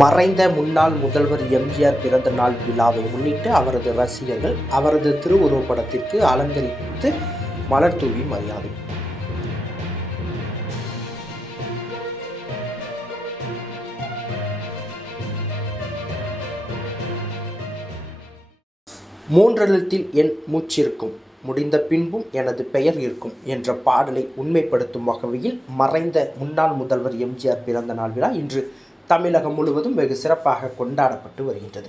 மறைந்த முன்னாள் முதல்வர் எம்ஜிஆர் பிறந்த நாள் விழாவை முன்னிட்டு அவரது ரசிகர்கள் அவரது திருவுருவப்படத்திற்கு அலங்கரித்து மலர் தூவி மரியாதை. மூன்றெழுத்தில் என் மூச்சிருக்கும், முடிந்த பின்பும் எனது பெயர் இருக்கும் என்ற பாடலை உண்மைப்படுத்தும் வகையில் மறைந்த முன்னாள் முதல்வர் எம்ஜிஆர் பிறந்த நாள் விழா இன்று தமிழகம் முழுவதும் வெகு சிறப்பாக கொண்டாடப்பட்டு வருகின்றது.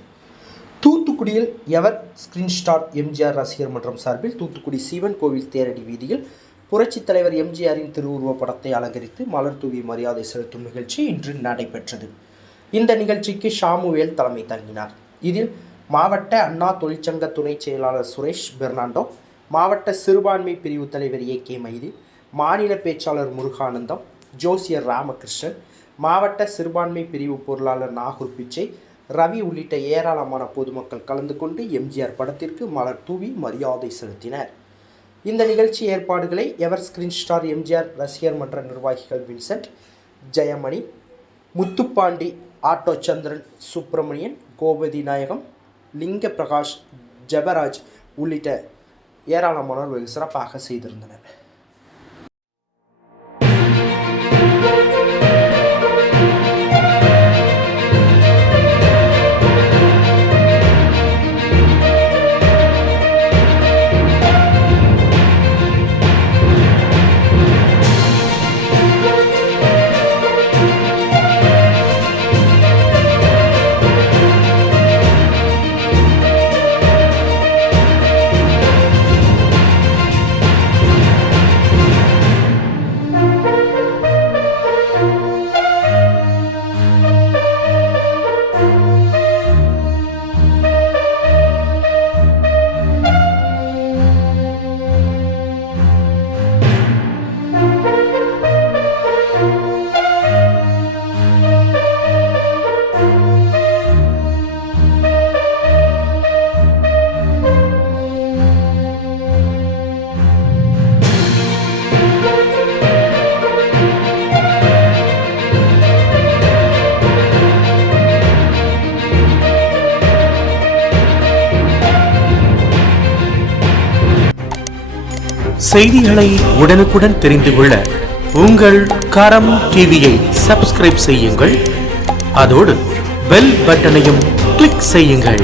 தூத்துக்குடியில் எவர் ஸ்கிரீன் ஸ்டார் எம்ஜிஆர் ரசிகர் மன்றம் சார்பில் தூத்துக்குடி சிவன் கோவில் தேரடி வீதியில் புரட்சித் தலைவர் எம்ஜிஆரின் திருவுருவப் படத்தை அலங்கரித்து மலர் தூவி மரியாதை செலுத்தும் நிகழ்ச்சி இன்று நடைபெற்றது. இந்த நிகழ்ச்சிக்கு ஷாமுவேல் தலைமை தாங்கினார். இதில் மாவட்ட அண்ணா தொழிற்சங்க துணை செயலாளர் சுரேஷ் பெர்னாண்டோ, மாவட்ட சிறுபான்மை பிரிவு தலைவர் ஏ.கே. மைதி, மாநில பேச்சாளர் முருகானந்தம், ஜோசியர் ராமகிருஷ்ணன், மாவட்ட சிறுபான்மை பிரிவு பொருளாளர் நாகூர் பிச்சை, ரவி உள்ளிட்ட ஏராளமான பொதுமக்கள் கலந்து கொண்டு எம்ஜிஆர் படத்திற்கு மலர் தூவி மரியாதை செலுத்தினர். இந்த நிகழ்ச்சி ஏற்பாடுகளை எவர் ஸ்கிரீன் ஸ்டார் எம்ஜிஆர் ரசிகர் மன்ற நிர்வாகிகள் வின்சென்ட், ஜெயமணி, முத்துப்பாண்டி, ஆட்டோ சந்திரன், சுப்பிரமணியன், கோபதி நாயகம், லிங்க பிரகாஷ், ஜெபராஜ் உள்ளிட்ட ஏராளமானோர் வெகு சிறப்பாக செய்திருந்தனர். செய்திகளை உடனுக்குடன் தெரிந்து கொள்ள உங்கள் கரம் டிவியை சப்ஸ்கிரைப் செய்யுங்கள். அதோடு பெல் பட்டனையும் கிளிக் செய்யுங்கள்.